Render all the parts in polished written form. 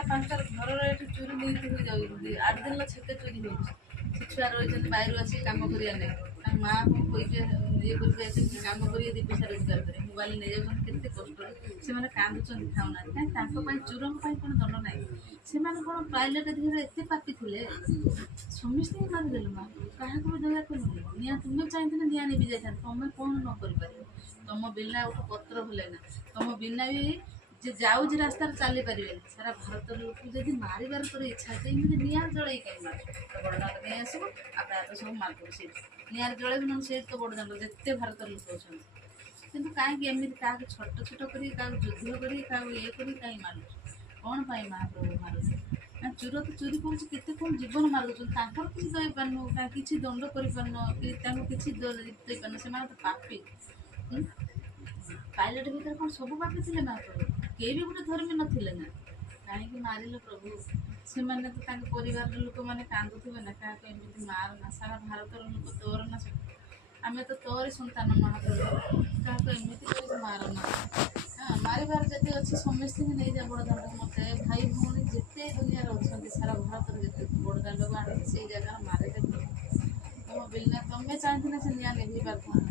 ଚାରିଟା ପାଞ୍ଚଟା ଘରର ଏଠି ଚୋରି ନେଇକି ହୋଇଯାଉଛନ୍ତି। 8 ଦିନର ଛେକେ ଚୋରି ହେଉଛି। ସେ ଛୁଆ ରହିଛନ୍ତି ବାହାରୁ ଆସିକି କାମ କରିବା ନାହିଁ, ତାଙ୍କ ମାଆକୁ କହିକି ଇଏ କରିକି ଆସିକି କାମ କରିକି 2 ପଇସା ରୋଜଗାର କରିବେ। ମୋବାଇଲ ନେଇଯାଉଛନ୍ତି, କେତେ କଷ୍ଟରେ ସେମାନେ କାନ୍ଦୁଛନ୍ତି, ଖାଉନାହାନ୍ତି। କାହିଁକି ତାଙ୍କ ପାଇଁ ଚୋରଙ୍କ ପାଇଁ କ'ଣ ଦଣ୍ଡ ନାହିଁ? ସେମାନେ କ'ଣ ପାଇଲଟ ଧିଅରେ ଏତେ ପାପି ଥିଲେ? ସମସ୍ତଙ୍କୁ ମାରିଦେଲେ ମା, କାହାକୁ ବି ଦୟାକୁ ନୁହେଁ। ନିଆଁ ତୁମେ ଚାହିଁଥିଲେ ନିଆଁ ନିଭି ଯାଇଥାନ୍ତେ, ତମେ କ'ଣ ନ କରିପାରିବ? ତମ ବିନା ଗୋଟେ ପତ୍ର ଭଲେ ନା, ତମ ବିନା ବି ଯେ ଯାଉଛି ରାସ୍ତାରେ ଚାଲିପାରିବେନି। ସାରା ଭାରତର ଲୋକ ଯଦି ମାରିବାର ତୋର ଇଚ୍ଛା ଅଛି, ଏମିତି ନିଆଁ ଜଳେଇ କାହିଁ ମାରିବ? ବଡ଼ ଦାଣ୍ଡ ନେଇ ଆସିବ, ଆପେ ଆପେ ସବୁ ମାରିଦେବ। ସେଇଠି ନିଆଁରେ ଜଳେଇବ, ନହେଲେ ସେଇଠି ତ ବଡ଼ ଦାଣ୍ଡ ଯେତେ ଭାରତର ଲୋକ ଅଛନ୍ତି। କିନ୍ତୁ କାହିଁକି ଏମିତି କାହାକୁ ଛୋଟ ଛୋଟ କରି, କାହାକୁ ଯୁଦ୍ଧ କରି, କାହାକୁ ଇଏ କରି କାହିଁ ମାରୁଛୁ? କ'ଣ ପାଇଁ ମହାପ୍ରଭୁ ମାରୁଛୁ? ନା ଚୋର ତ ଚୋରି କରୁଛି, କେତେ କ'ଣ ଜୀବନ ମାରୁଛନ୍ତି। ତାଙ୍କର କିଛି ଦେଇପାରୁନୁ, କିଛି ଦଣ୍ଡ କରିପାରୁନ, କି ତାଙ୍କୁ କିଛି ଦେଇପାରୁନ। ସେମାନେ ତ ପାପି। ପାଇଲଟ ଭିତରେ କ'ଣ ସବୁ ପାପି ଥିଲେ ମହାପ୍ରଭୁ? କେହି ବି ଗୋଟେ ଧର୍ମୀ ନଥିଲେ ନା? କାହିଁକି ମାରିଲ ପ୍ରଭୁ? ସେମାନେ ତ ତାଙ୍କ ପରିବାରର ଲୋକମାନେ କାନ୍ଦୁଥିବେ ନା, କାହାକୁ ଏମିତି ମାର ନା। ସାରା ଭାରତର ଲୋକ ତୋର ନା, ଆମେ ତ ତୋରି ସନ୍ତାନ ମହାପ୍ରଭୁ, କାହାକୁ ଏମିତି କରିକି ମାର ନା। ହଁ, ମାରିବାର ଯଦି ଅଛି ସମସ୍ତଙ୍କୁ ନେଇଯା ବଡ଼ ଦାଣ୍ଡକୁ। ମୋତେ ଭାଇ ଭଉଣୀ ଯେତେ ଦୁନିଆରେ ଅଛନ୍ତି, ସାରା ଭାରତର ଯେତେ ବଡ଼ ଦାଣ୍ଡକୁ ଆଣିକି ସେଇ ଜାଗାରେ ମାରିଦେବେ। ତମ ବିନା ତମେ ଚାହିଁଥିଲେ ସେ ନିଆଁ ଲିଭେଇ ପାରିଥାନ୍ତା।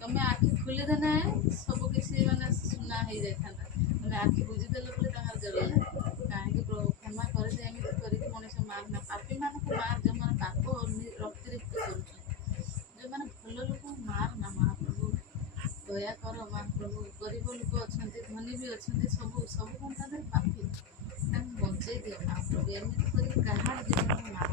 ତମେ ଆଖି ଖୋଲିଦେଲେ ସବୁ କିଛି ମାନେ ସୁନା ହେଇଯାଇଥାନ୍ତା। ତମେ ଆଖି ବୁଝିଦେଲେ ବୋଲି ତାଙ୍କର ଜଳିଲା। କାହିଁକି ପ୍ରଭୁ କ୍ଷମା କରିଦେ, ଏମିତି କରିକି ମଣିଷ ମାରନା। ପାପୀମାନଙ୍କୁ ମାର, ଯେଉଁମାନେ ପାପ ରକ୍ତିରିକ୍ତ କରୁଛନ୍ତି। ଯେଉଁମାନେ ଭଲ ଲୋକଙ୍କୁ ମାର ନା ମହାପ୍ରଭୁ, ଦୟା କର ମହାପ୍ରଭୁ। ଗରିବ ଲୋକ ଅଛନ୍ତି, ଧନୀ ବି ଅଛନ୍ତି, ସବୁ କ'ଣ ତା ଦେହରେ ପାପି? ତାଙ୍କୁ ବଞ୍ଚେଇ ଦିଅ ମହାପ୍ରଭୁ। ଏମିତି କରି କାହାର ଜୀବନ ମାର